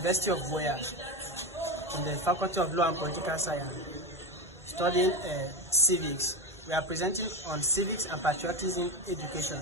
University of Buea in the Faculty of Law and Political Science, studying civics. We are presenting on civics and patriotism education.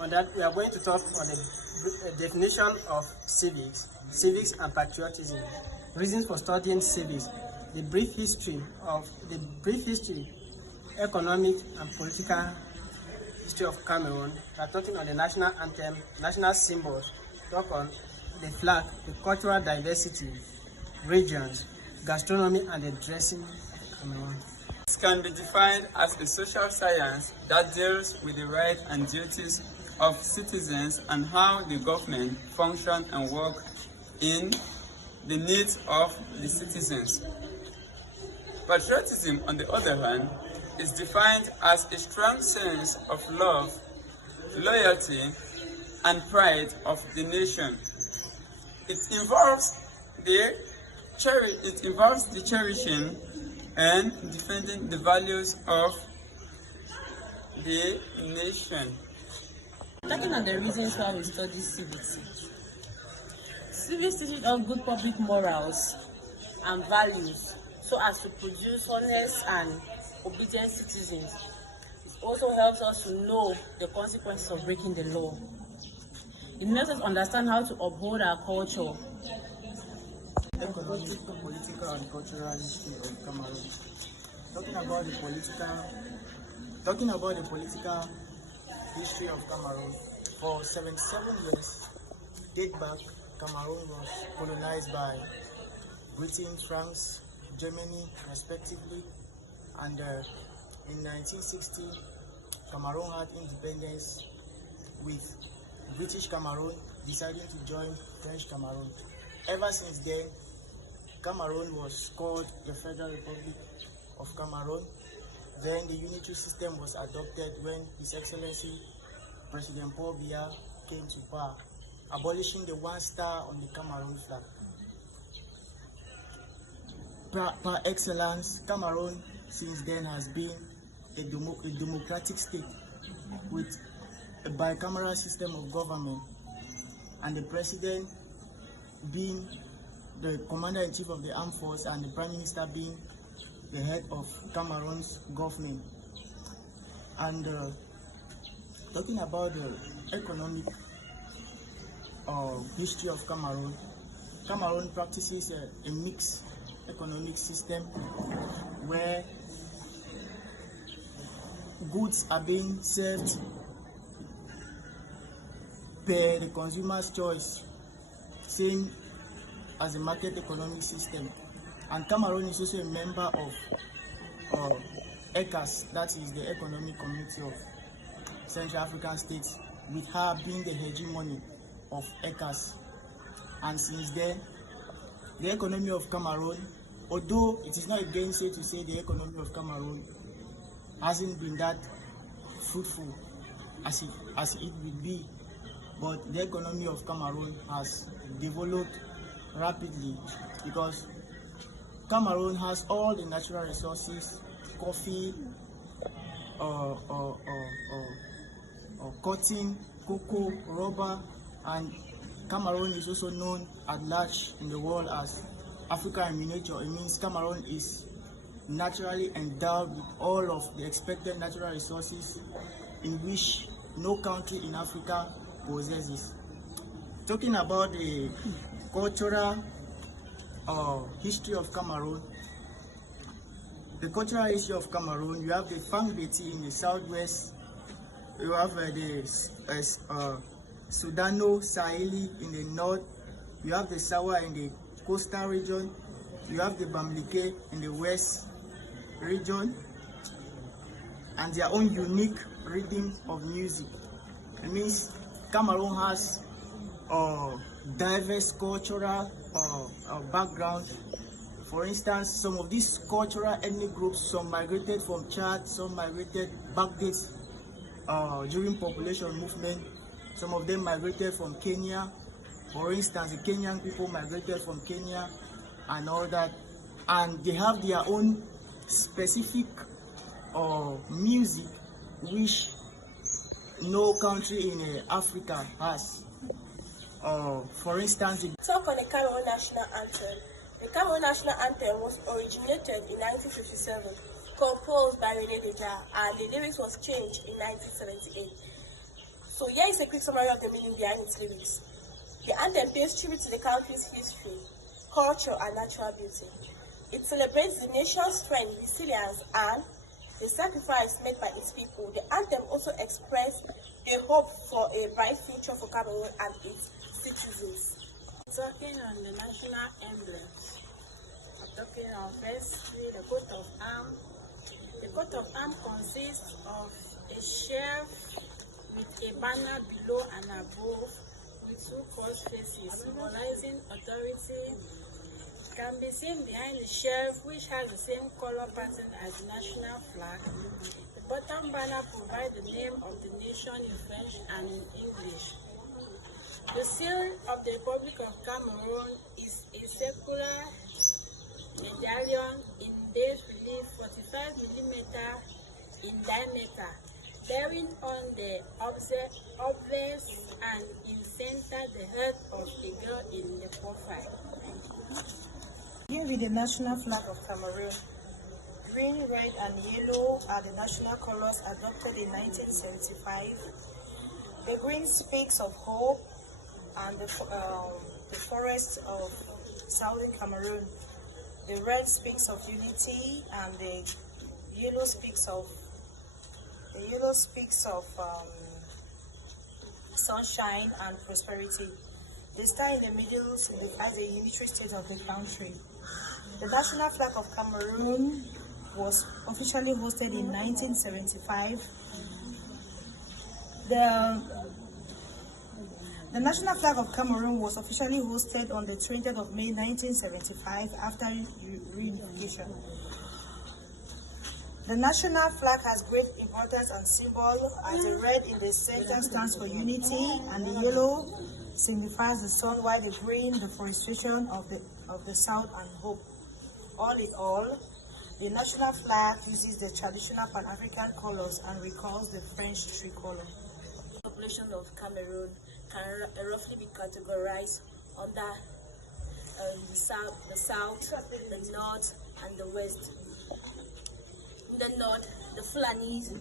On that, we are going to talk on the definition of civics and patriotism, reasons for studying civics, the brief history, economic and political history of Cameroon. We are talking on the national anthem, national symbols, talk on the flag, the cultural diversity, regions, gastronomy, and the dressing of Cameroon. It can be defined as a social science that deals with the rights and duties of citizens and how the government function and work in the needs of the citizens. Patriotism, on the other hand, is defined as a strong sense of love, loyalty, and pride of the nation. It involves the cherishing and defending the values of the nation. Talking on the reasons why we study civics. Civics teaches us good public morals and values so as to produce honest and obedient citizens. It also helps us to know the consequences of breaking the law. It makes us understand how to uphold our culture. Economic, political, and cultural history of Cameroon. Talking about the political history of Cameroon, for 77 years, date back, Cameroon was colonized by Britain, France, Germany, respectively, and in 1960, Cameroon had independence, with British Cameroon deciding to join French Cameroon. Ever since then, Cameroon was called the Federal Republic of Cameroon. Then the unitary system was adopted when His Excellency President Buea came to power, abolishing the one star on the Cameroon flag. Par excellence, Cameroon since then has been a democratic state with a bicameral system of government, and the president being the commander-in-chief of the armed force and the prime minister being the head of Cameroon's government. And talking about the economic history of Cameroon, Cameroon practices a mixed economic system where goods are being served per the consumer's choice, same as a market economic system. And Cameroon is also a member of ECAS, that is the Economic Community of Central African States, with her being the hegemony of ECAS. And since then, the economy of Cameroon, although it is not against it to say the economy of Cameroon hasn't been that fruitful as it would be, but the economy of Cameroon has developed rapidly because Cameroon has all the natural resources: coffee, cotton, cocoa, rubber, and Cameroon is also known at large in the world as Africa in miniature. It means Cameroon is naturally endowed with all of the expected natural resources in which no country in Africa possesses. Talking about the cultural history of Cameroon, the cultural history of Cameroon, you have the Fang Beti in the southwest, you have the Sudano Saheli in the north, you have the Sawa in the coastal region, you have the Bamileke in the west region, and their own unique rhythm of music. It means Cameroon has diverse cultural background. For instance, some of these cultural ethnic groups, some migrated from Chad, some migrated backdates during population movement. Some of them migrated from Kenya. For instance, the Kenyan people migrated from Kenya and all that. And they have their own specific music which no country in Africa has. For instance, Talk on the Cameroon national anthem. The Cameroon national anthem was originated in 1957, composed by René Deja, and the lyrics was changed in 1978. So here is a quick summary of the meaning behind its lyrics. The anthem pays tribute to the country's history, culture, and natural beauty. It celebrates the nation's strength, resilience, and the sacrifice made by its people. The anthem also expresses a hope for a bright future for Cameroon and its citizens. Talking on the national emblems, I'm talking on firstly the coat of arms. The coat of arms consists of a shelf with a banner below and above with two cross faces symbolizing authority. Can be seen behind the shelf, which has the same color pattern as the national flag. The bottom banner provides the name of the nation in French and in English. The seal of the Republic of Cameroon is a circular medallion in bas relief 45 mm in diameter, bearing on the obverse and in center the head of a girl in the profile. Here with the national flag of Cameroon. Green, red, and yellow are the national colors adopted in 1975. The green speaks of hope and the forests of southern Cameroon. The red speaks of unity, and the yellow speaks of sunshine and prosperity. The star in the middle signifies the unitary state of the country. The national flag of Cameroon was officially hosted in 1975. The national flag of Cameroon was officially hosted on the 20th of May 1975 after reunification. The national flag has great importance and symbol, as the red in the center stands for unity and the yellow signifies the sun, while the green the forestation of the south and hope. All in all, the national flag uses the traditional Pan-African colors and recalls the French tricolor. The population of Cameroon can roughly be categorized under the south, the north, and the west. In the north, the Fulanis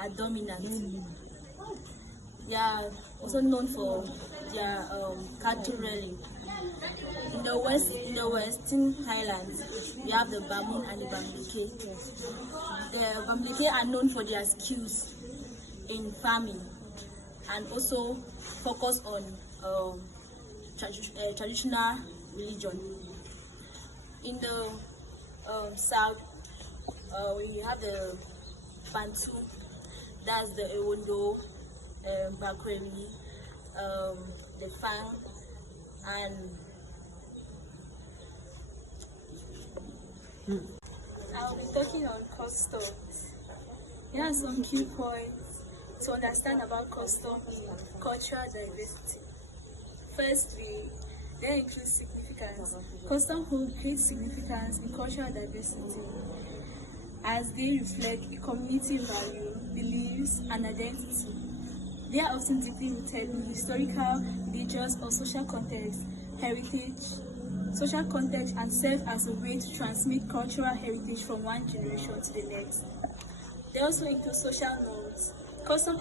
are dominant. They are also known for their cattle rearing. In the western highlands, we have the Bamoun and the Bamileke. The Bamileke are known for their skills in farming and also focus on traditional religion. In the south, we have the Bantu, that's the Ewondo, Bakweri, the Fang, and I'll be talking on customs. Here are some key points to understand about custom in cultural diversity. Firstly, they include significance. Custom hold great significance in cultural diversity as they reflect a community value, beliefs, and identity. They are often deeply rooted in historical, religious, or social context, and serve as a way to transmit cultural heritage from one generation to the next. They also include social norms. Customs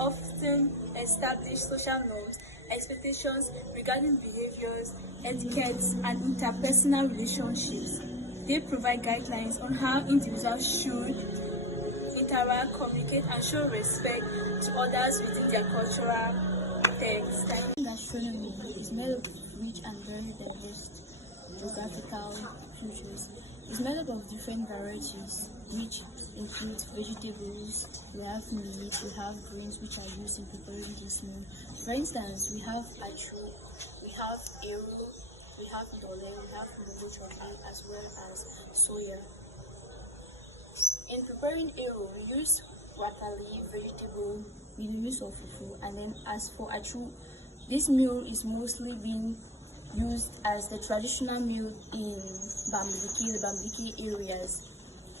often establish social norms, expectations regarding behaviors, etiquettes, and interpersonal relationships. They provide guidelines on how individuals should interact, communicate, and show respect to others within their cultural context. Gastronomy is made up of rich and very diverse geographical features. It's made up of different varieties, which include vegetables, we have meat, we have grains which are used in preparing this meal. For instance, we have achu, we have eru, we have dole, we have mugo chocolate, as well as soya. In preparing eru, we use water leaf, vegetable, with the use of fufu, and then as for achu, this meal is mostly being used as the traditional meal in the Bamileke areas.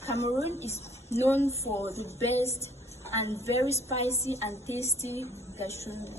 Cameroon is known for the best and very spicy and tasty gastronomy.